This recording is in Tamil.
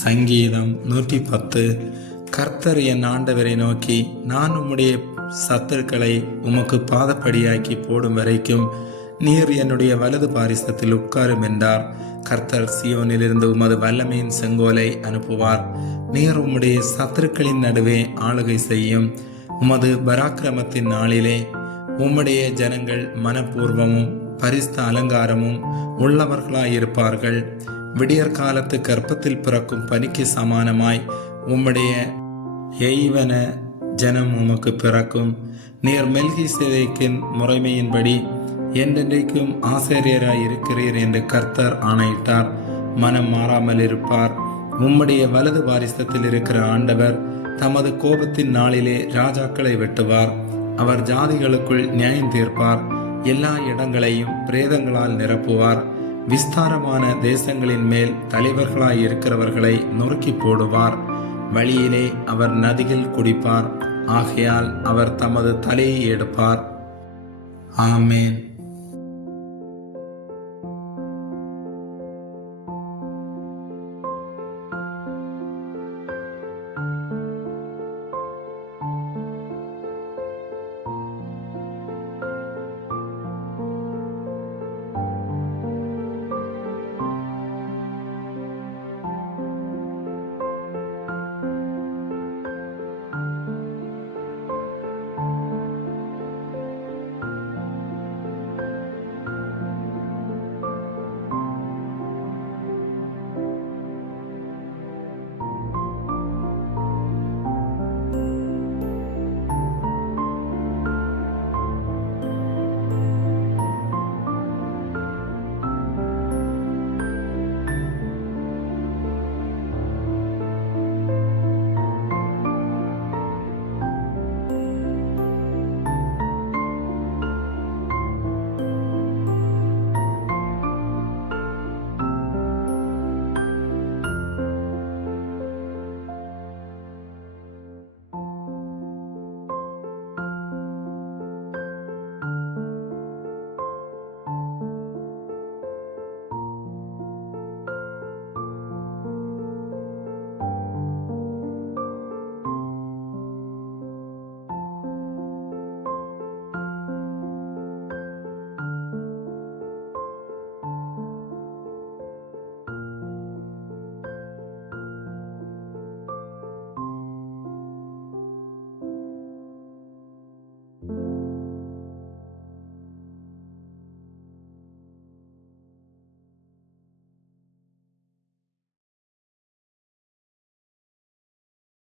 சங்கீதம் நூற்றி பத்து கர்த்தர் என் ஆண்டவரை நோக்கி நான் உம்முடைய சத்துருக்களை உமக்கு பாதப்படியாக்கி போடும் வரைக்கும் நீர் என்னுடைய வலது பாரிசத்தில் உட்காரும் என்றார். கர்த்தர் சியோனிலிருந்து உமது வல்லமையின் செங்கோலை அனுப்புவார். நீர் உம்முடைய சத்துருக்களின் நடுவே ஆளுகை செய்யும். உமது பராக்கிரமத்தின் நாளிலே உம்முடைய ஜனங்கள் மனப்பூர்வமும் பரிஸ்த அலங்காரமும் உள்ளவர்களாயிருப்பார்கள். விடியற் காலத்து கற்பத்தில் பிறக்கும் பனிக்கு சமானமாய் உம்முடைய எய்வன ஜனம் உமக்கு பிறக்கும். நீர் மெல்கி சேதைக்கின் முறைமையின்படி என்றென்றைக்கும் ஆசிரியராய் இருக்கிறீர் என்று கர்த்தர் ஆணையிட்டார். மனம் மாறாமல் இருப்பார். உம்முடைய வலது வாரிசத்தில் இருக்கிற ஆண்டவர் தமது கோபத்தின் நாளிலே ராஜாக்களை வெட்டுவார். அவர் ஜாதிகளுக்குள் நியாயம் தீர்ப்பார். எல்லா இடங்களையும் பிரேதங்களால் நிரப்புவார். விஸ்தாரமான தேசங்களின் மேல் தலைவர்களாய் இருக்கிறவர்களை நொறுக்கி போடுவார். வழியிலே அவர் நதியில் குடிப்பார். ஆகையால் அவர் தமது தலையை எடுப்பார். ஆமேன்.